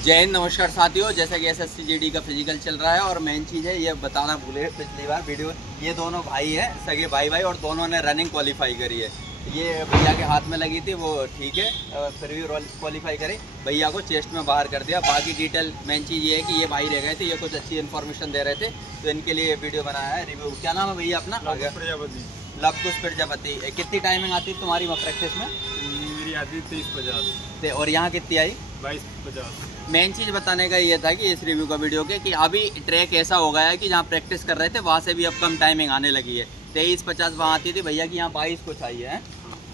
जय हिंद, नमस्कार साथियों। जैसा कि एसएससी जीडी का फिजिकल चल रहा है और मेन चीज़ है ये बताना भूले पिछली बार वीडियो, ये दोनों भाई हैं, सगे भाई और दोनों ने रनिंग क्वालिफाई करी है। ये भैया के हाथ में लगी थी, वो ठीक है, फिर भी क्वालिफाई करे। भैया को चेस्ट में बाहर कर दिया। बाकी डिटेल मेन चीज़ ये है कि ये भाई रह गए थे, ये कुछ अच्छी इन्फॉर्मेशन दे रहे थे, तो इनके लिए वीडियो बनाया है रिव्यू। क्या नाम है भैया अपना? लवकुश प्रजापति। कितनी टाइमिंग आती है तुम्हारी प्रैक्टिस में? मेरी आती है 23:50 और यहाँ कितनी आई? 22:50। मेन चीज़ बताने का ये था कि इस रिव्यू का वीडियो के कि अभी ट्रैक ऐसा हो गया है कि जहाँ प्रैक्टिस कर रहे थे वहाँ से भी अब कम टाइमिंग आने लगी है। 23:50 वहाँ आती थी भैया की, यहाँ 22 को चाहिए है।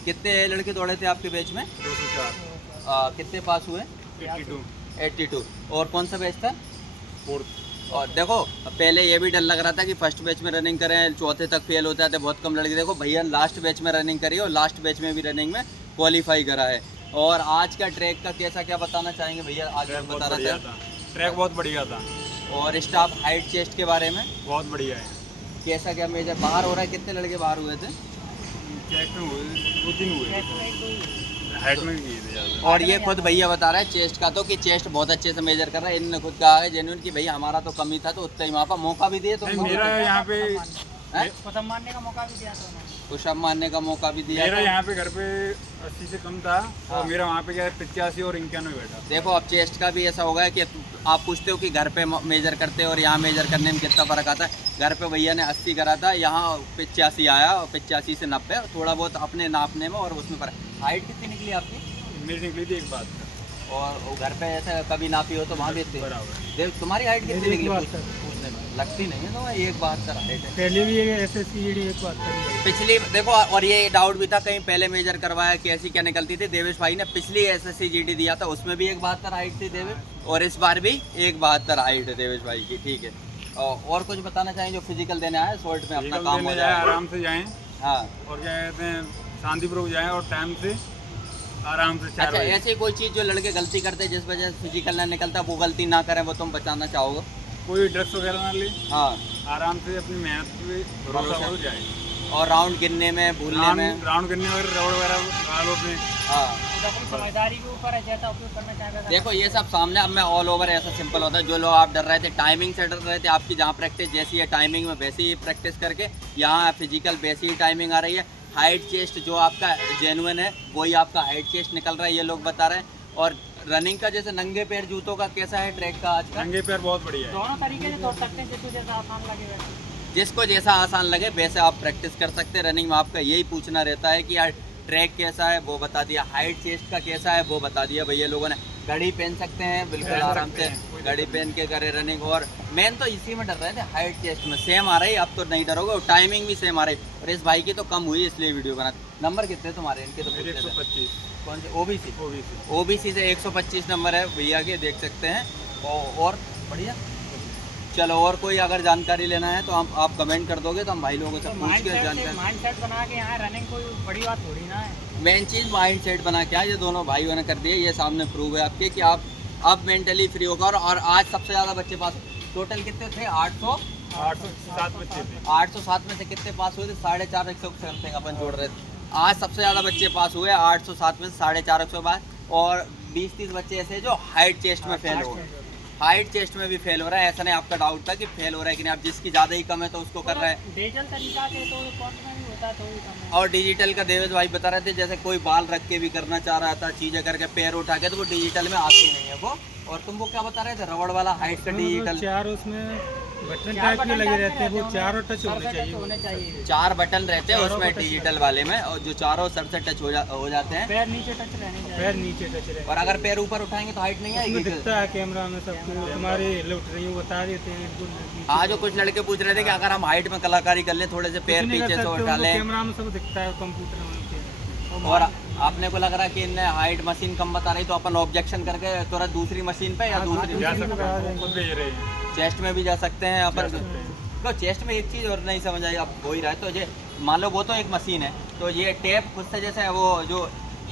कितने लड़के दौड़े थे आपके बैच में? 204। कितने पास हुए? 82। और कौन सा बैच था? 4th। और देखो पहले ये भी डर लग रहा था कि फर्स्ट बैच में रनिंग करें, चौथे तक फेल होते थे बहुत कम लड़के। देखो भैया लास्ट बैच में रनिंग करी और लास्ट बैच में भी रनिंग में क्वालिफाई करा है। और आज का ट्रैक का कैसा क्या बताना चाहेंगे भैया? आज बता रहा था ट्रैक बहुत बढ़िया था। और स्टाफ हाइट चेस्ट के बारे में बहुत बढ़िया है। कैसा क्या मेजर बाहर हो रहा है? कितने लड़के बाहर हुए थे? चेस्ट में हुए 2-3 हुए, हाइट में भी किए थे ज़्यादा। और ये खुद भैया बता रहा है चेस्ट का, तो कि चेस्ट बहुत अच्छे से मेजर कर रहा है। इन्होंने खुद कहा है जेन्युइन कि भाई हमारा तो कमी था, तो उतना ही वहाँ पर मौका भी दिए। तो मेरा यहाँ पे पुशअप मारने का मौका भी दिया था उन्होंने। पुशअप मारने का मौका भी दिया। मेरा यहाँ पे घर पे 80 से कम था और मेरा वहाँ पे क्या है 85 और 91 बैठा। देखो अब चेस्ट का भी ऐसा होगा है कि आप पूछते हो कि घर पे मेजर करते हो और यहाँ मेजर करने में कितना फ़र्क आता है। घर पे भैया ने 80 करा था, यहाँ 85 आया, और 85 से 90 थोड़ा बहुत अपने नापने में और उसमें फ़र्क। हाइट कितनी निकली आपकी? मेरी निकली थी एक बात। और घर पे ऐसा कभी नापी हो तो वहाँ भी बराबर। देख तुम्हारी हाइट कितनी निकली? पूछने में लगती नहीं है तो 1.72 हाइट है। पहले भी ये एसएससी जीडी 1.72 पिछली देखो, और ये डाउट भी था कहीं पहले मेजर करवाया कैसी क्या निकलती थी। देवेश भाई ने पिछली एसएससी जीडी दिया था, उसमें भी 1.72 हाइट थी देवेश, और इस बार भी 1.72 हाइट है देवेश भाई की। ठीक है, और कुछ बताना चाहेंगे जो फिजिकल देने आए? शॉर्ट में अपना काम हो जाए, आराम से जाएं। हाँ, और क्या कहते हैं, शांतिपूर्वक जाएं और टाइम से आराम से 4 अच्छा बजे। ऐसी कोई चीज़ जो लड़के गलती करते हैं जिस वजह से फिजिकल ना निकलता, वो गलती ना करें, वो तुम बताना चाहोगे? कोई ड्रग्स वगैरह ना ले, हाँ, आराम से अपनी मेहनत पे भरोसा हो जाए। और राउंड गिनने में, भूलने में, राउंड करने और रबड़ वगैरह लगा लो अपने। हाँ। अपनी समझदारी के ऊपर है, जैसा उपयोग करना चाहेगा। देखो ये सब सामने अब मैं ऑल ओवर ऐसा सिंपल होता है। जो लोग आप डर रहे थे टाइमिंग से डर रहे थे, आपकी जहाँ प्रैक्टिस जैसी है टाइमिंग में वैसी ही प्रैक्टिस करके यहाँ फिजिकल वैसी ही टाइमिंग आ रही है। हाइट चेस्ट जो आपका जेन्युइन है वही आपका हाइट चेस्ट निकल रहा है, ये लोग बता रहे हैं। और रनिंग का जैसे नंगे पैर जूतों का कैसा है ट्रैक का आज का? नंगे पैर बहुत बढ़िया है। दोनों तरीके से दौड़ सकते हैं, जिसको जैसा आसान लगे वैसे। जिसको जैसा आसान लगे वैसे आप प्रैक्टिस कर सकते हैं। रनिंग में आपका यही पूछना रहता है कि यार ट्रैक कैसा है, वो बता दिया। हाइट चेस्ट का कैसा है वो बता दिया भैया लोगों ने। घड़ी पहन सकते हैं बिल्कुल आराम से, घड़ी पहन के करे रनिंग। और मेन तो इसी में डर रहे थे, हाइट चेस्ट में सेम आ रही है, अब तो नहीं डरोगे। और टाइमिंग भी सेम आ रही है। और इस भाई की तो कम हुई इसलिए वीडियो बनाते। नंबर कितने तुम्हारे? इनके तो 125। कौन से? ओबीसी से 125 नंबर है भैया के, देख सकते हैं। और बढ़िया। चलो और कोई अगर जानकारी लेना है तो आप कमेंट कर दोगे तो हम भाई लोगों से पूछ के जानकारी। माइंड सेट बना के यहाँ रनिंग कोई बड़ी बात थोड़ी ना है। मेन चीज़ माइंड सेट बना के आए, ये दोनों भाइयों ने कर दिए। ये सामने प्रूव है आपके कि आप अब मेंटली फ्री होगा। और आज सबसे ज़्यादा बच्चे पास टोटल कितने थे? 807 बच्चे थे। 807 में से कितने पास हुए थे? 450 समथिंग अपन जोड़ रहे थे। आज सबसे ज़्यादा बच्चे पास हुए 807 में से 450 बाद। और 20-30 बच्चे ऐसे जो हाइट चेस्ट में फेल हो गए। हाइट चेस्ट में भी फेल हो रहा है, ऐसा नहीं आपका डाउट था कि फेल हो रहा है कि नहीं। आप जिसकी ज़्यादा ही कम है तो उसको कर रहा है। डिजिटल तरीका से तो कौन सा भी होता है तो ही कम है। और डिजिटल का देवेश भाई बता रहे थे जैसे कोई बाल रख के भी करना चाह रहा था, चीज़ें करके पैर उठा के, तो वो डिजिटल में आती नहीं है वो। और तुम वो क्या बता रहे थे? रबड़ वाला हाइट का डिजिटल। 4 उसमें बटन टाइप के लगे रहते हैं, वो चारों टच होने चाहिए। 4 बटन रहते हैं उसमें डिजिटल वाले में, और जो चारों सर से टच हो जाते हैं। पैर नीचे टच रहने चाहिए। पैर नीचे टच रहने। और अगर पैर ऊपर उठाएंगे तो हाइट नहीं आएगी। दिखता है कैमरा में सब कुछ, तुम्हारे लुट रही हो बता देते हैं। आज जो कुछ लड़के पूछ रहे थे कि अगर हम हाइट में कलाकारी कर लें, थोड़े से पैर पीछे से उठा लें, कैमरा में सब दिखता है कंप्यूटर में। और आपने को लग रहा है कि इनने हाइट मशीन कम बता रही, तो अपन ऑब्जेक्शन करके तुरंत दूसरी मशीन पे या दूसरी जा सकते हैं, खुद भेज रहे हैं। चेस्ट में भी जा सकते हैं अपन। तो चेस्ट में एक चीज़ और नहीं समझ आई, अब हो ही रहा है तो ये मान लो वो तो एक मशीन है, तो ये टेप खुद से जैसे वो जो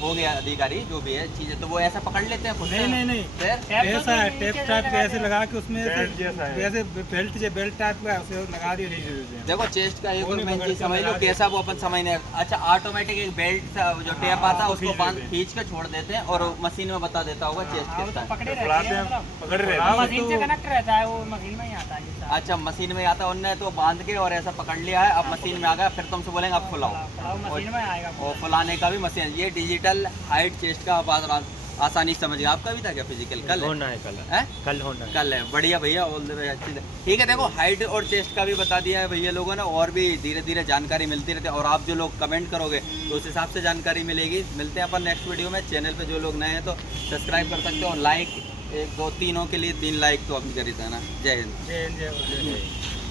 हो गया अधिकारी जो भी है चीजें, तो वो ऐसा पकड़ लेते हैं खुद से? नहीं फिर ऐसा है टेप टाइप के ऐसे लगा के उसमें बेल्ट जैसा है। वैसे बेल्ट टाइप का उसे लगा दिए। देखो चेस्ट का एक वो नहीं मेन पकड़ चीज के समझ लो लगा कैसा वो अपन समझ नहीं। अच्छा ऑटोमेटिक एक बेल्ट जो टेप आता है उसको बांध खींच के छोड़ देते हैं और मशीन में बता देता होगा चेस्ट कितना है। पकड़े फुलाते रहते हैं, हैं पकड़ रहे हाँ, हैं। मशीन से कनेक्ट रहता है, वो मशीन में ही आता है ये सारा। अच्छा मशीन में आता है, उनने तो बांध के और ऐसा पकड़ लिया है, अब मशीन में आ गया, फिर तुमसे बोलेंगे अब फुलाओ। फुलाओ मशीन में आएगा। और फुलाने का भी मशीन, ये डिजिटल हाइट चेस्ट का आप आसानी से समझ गए। आपका भी था क्या फिजिकल? कल है? होना है कल हैं? कल होना है। कल है, बढ़िया भैया, ऑल द वे, अच्छी है। ठीक है, देखो हाइट और चेस्ट का भी बता दिया है भैया लोगों ने, और भी धीरे धीरे जानकारी मिलती रहती है, और आप जो लोग कमेंट करोगे तो उस हिसाब से जानकारी मिलेगी। मिलते हैं अपन नेक्स्ट वीडियो में। चैनल पे जो लोग नए हैं तो सब्सक्राइब कर सकते हो, लाइक 1 2 3 के लिए 3 लाइक तो अभी कर ही देना। जय हिंद। जय हिंद, जय भारत।